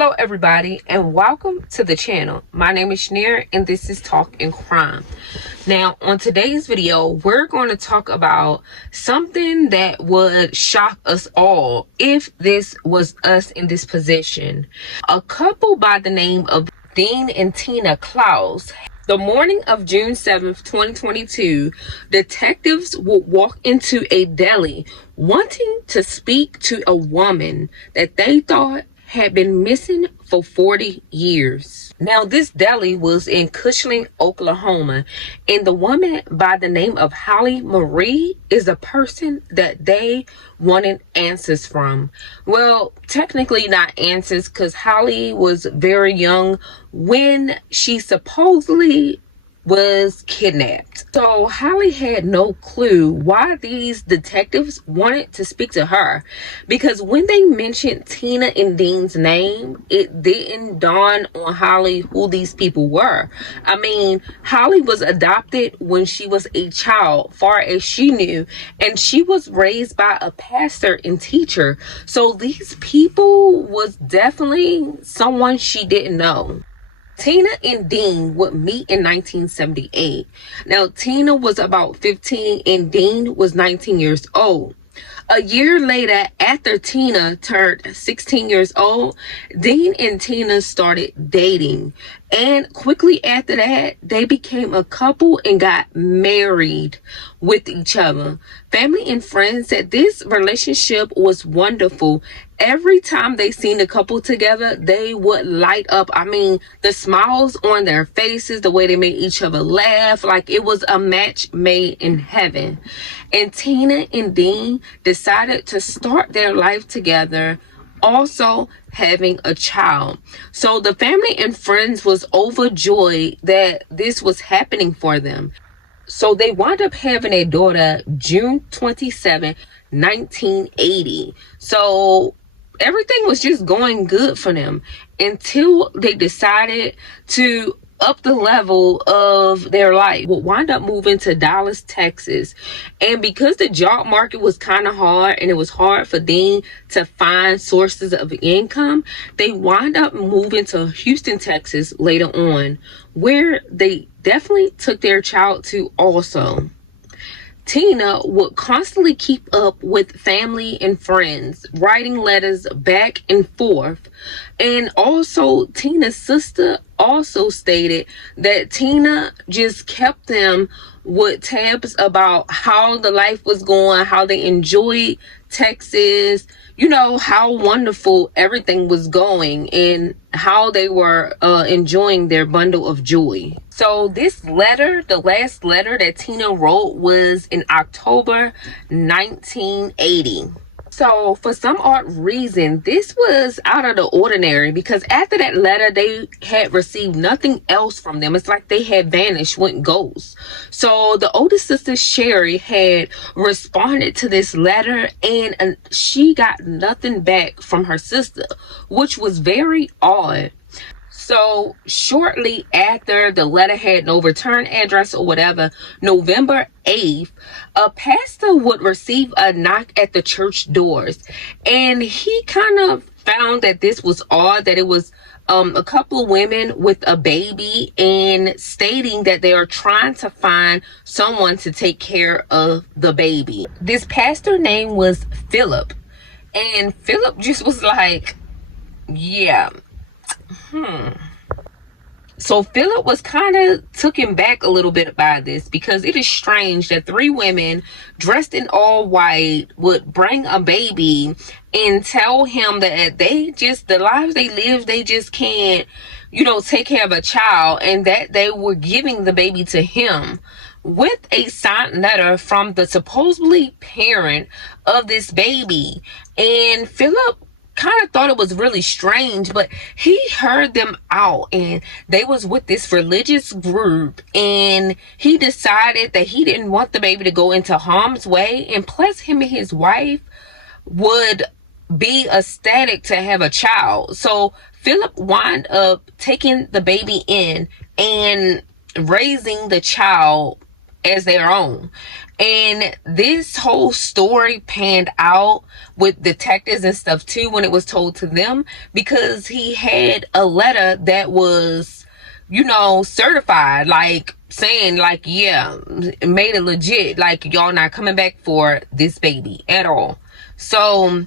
Hello everybody and welcome to the channel. My name is Shneer and this is Talking Crime. Now on today's video we're going to talk about something that would shock us all if this was us in this position. A couple by the name of Dean and Tina Klaus. The morning of June 7th, 2022, detectives would walk into a deli wanting to speak to a woman that they thought had been missing for 40 years. Now, this deli was in Cushing, Oklahoma, and the woman by the name of Holly Marie is a person that they wanted answers from. Well, technically not answers, because Holly was very young when she supposedly was kidnapped. So Holly had no clue why these detectives wanted to speak to her, because when they mentioned Tina and Dean's name, it didn't dawn on Holly who these people were. I mean, Holly was adopted when she was a child, far as she knew, and she was raised by a pastor and teacher. So these people was definitely someone she didn't know. Tina and Dean would meet in 1978. Now, Tina was about 15 and Dean was 19 years old. A year later, after Tina turned 16 years old, Dean and Tina started dating. And quickly after that, they became a couple and got married with each other. Family and friends said this relationship was wonderful. Every time they seen the couple together, they would light up. I mean, the smiles on their faces, the way they made each other laugh, like it was a match made in heaven. And Tina and Dean decided to start their life together, also having a child. So the family and friends was overjoyed that this was happening for them. So they wound up having a daughter June 27, 1980. So everything was just going good for them until they decided to up the level of their life. Would wind up moving to Dallas, Texas. And because the job market was kind of hard and it was hard for Dean to find sources of income, they wind up moving to Houston, Texas later on, where they definitely took their child to also. Tina would constantly keep up with family and friends, writing letters back and forth. And also, Tina's sister also stated that Tina just kept them with tabs about how the life was going, how they enjoyed Texas, you know, how wonderful everything was going and how they were enjoying their bundle of joy. So this letter, the last letter that Tina wrote, was in October 1980. So for some odd reason, this was out of the ordinary, because after that letter, they had received nothing else from them. It's like they had vanished, went ghost. So the oldest sister, Sherry, had responded to this letter and she got nothing back from her sister, which was very odd. So shortly after the letter had no return address or whatever, November 8th, a pastor would receive a knock at the church doors. And he kind of found that this was odd, that it was a couple of women with a baby, and stating that they are trying to find someone to take care of the baby. This pastor name was Philip. And Philip just was like, yeah. So Philip was kind of taken back a little bit by this, because it is strange that three women dressed in all white would bring a baby and tell him that the lives they live, they just can't, you know, take care of a child, and that they were giving the baby to him with a signed letter from the supposedly parent of this baby. And Philip kind of thought it was really strange, but he heard them out, and they was with this religious group, and he decided that he didn't want the baby to go into harm's way, and plus him and his wife would be ecstatic to have a child. So Philip wound up taking the baby in and raising the child as their own. And this whole story panned out with detectives and stuff too when it was told to them, because he had a letter that was, you know, certified, like saying like, yeah, made it legit, like y'all not coming back for this baby at all. So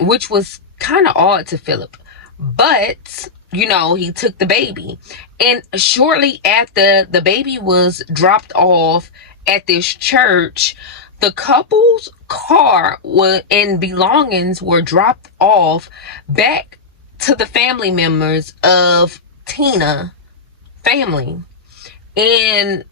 which was kind of odd to Philip. But, you know, he took the baby. And shortly after the baby was dropped off at this church, the couple's car and belongings were dropped off back to the family members of Tina family. And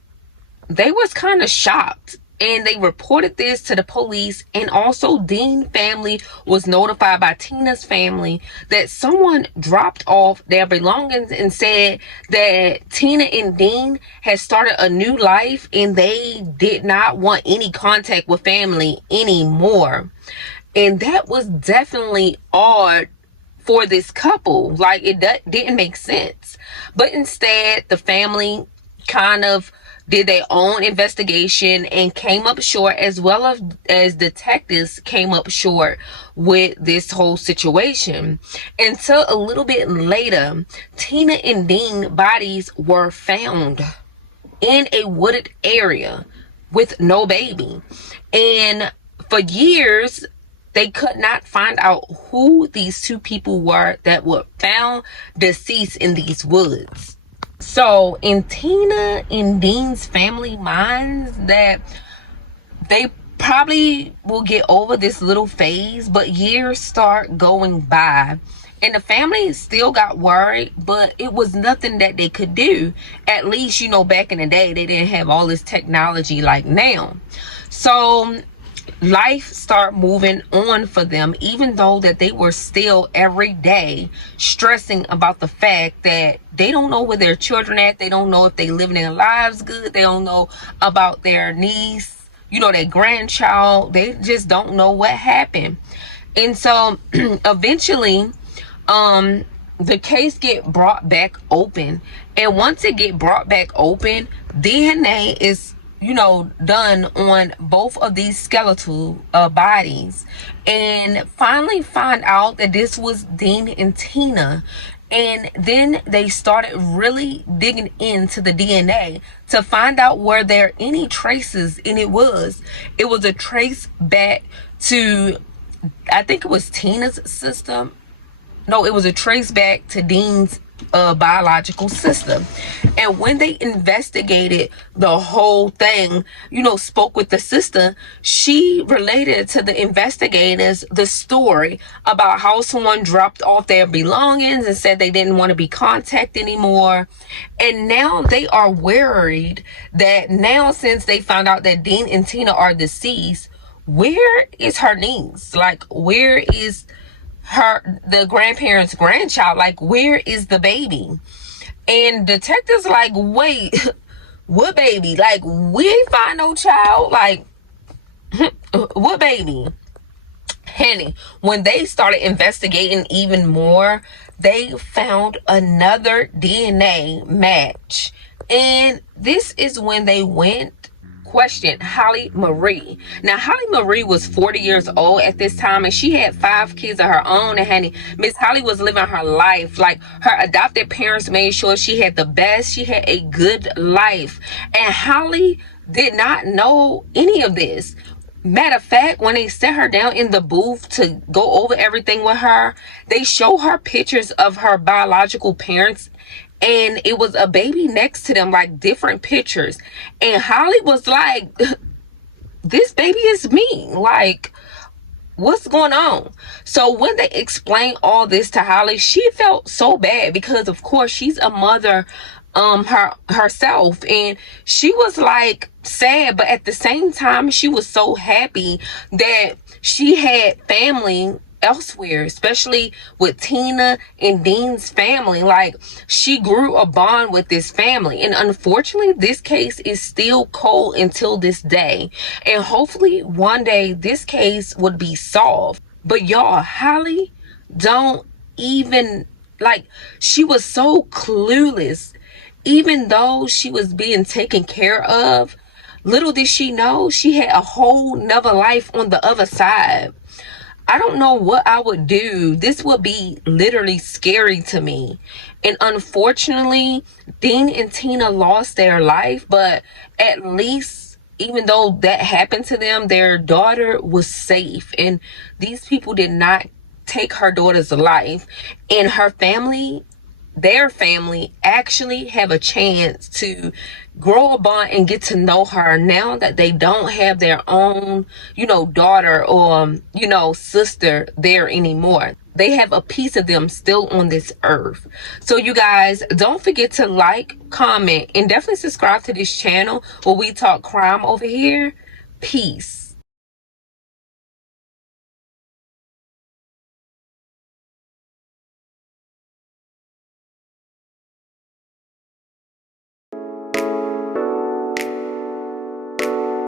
they was kind of shocked, and they reported this to the police. And also Dean family was notified by Tina's family that someone dropped off their belongings and said that Tina and Dean had started a new life and they did not want any contact with family anymore. And that was definitely odd for this couple. Like, it didn't make sense. But instead, the family kind of did their own investigation and came up short, as well as detectives came up short with this whole situation, until a little bit later Tina and Dean bodies were found in a wooded area with no baby. And for years they could not find out who these two people were that were found deceased in these woods. So in Tina and Dean's family minds, that they probably will get over this little phase, but years start going by and the family still got worried, but it was nothing that they could do. At least, you know, back in the day, they didn't have all this technology like now. So life start moving on for them, even though that they were still every day stressing about the fact that they don't know where their children at. They don't know if they living their lives good. They don't know about their niece, you know, their grandchild. They just don't know what happened. And so eventually the case get brought back open, and once it get brought back open, DNA is, you know, done on both of these skeletal bodies, and finally find out that this was Dean and Tina. And then they started really digging into the DNA to find out were there any traces, and it was a trace back to, I think it was Tina's system. No, it was a trace back to Dean's biological system. And when they investigated the whole thing, you know, spoke with the sister, she related to the investigators the story about how someone dropped off their belongings and said they didn't want to be contacted anymore. And now they are worried that now, since they found out that Dean and Tina are deceased, where is her niece? Like, where is the grandparents' grandchild? Like, where is the baby? And detectives like, wait, what baby? Like, we ain't find no child. Like, what baby? Honey, when they started investigating even more, they found another DNA match. And this is when they went questioned Holly Marie. Now, Holly Marie was 40 years old at this time, and she had 5 kids of her own. And honey, Miss Holly was living her life. Like, her adopted parents made sure she had the best. She had a good life. And Holly did not know any of this. Matter of fact, when they set her down in the booth to go over everything with her, they show her pictures of her biological parents, and it was a baby next to them, like different pictures. And Holly was like, this baby is me. Like, what's going on? So when they explained all this to Holly, she felt so bad because, of course, she's a mother herself, and she was like sad, but at the same time she was so happy that she had family elsewhere, especially with Tina and Dean's family. Like, she grew a bond with this family, and unfortunately this case is still cold until this day, and hopefully one day this case would be solved. But y'all, Holly don't even, like, she was so clueless even though she was being taken care of, little did she know she had a whole nother life on the other side. I don't know what I would do. This would be literally scary to me. And unfortunately, Dean and Tina lost their life, but at least, even though that happened to them, their daughter was safe. And these people did not take her daughter's life. And her family, their family, actually have a chance to grow a bond and get to know her now that they don't have their own, daughter or, sister there anymore. They have a piece of them still on this earth. So you guys, don't forget to like, comment, and definitely subscribe to this channel where we talk crime over here. Peace.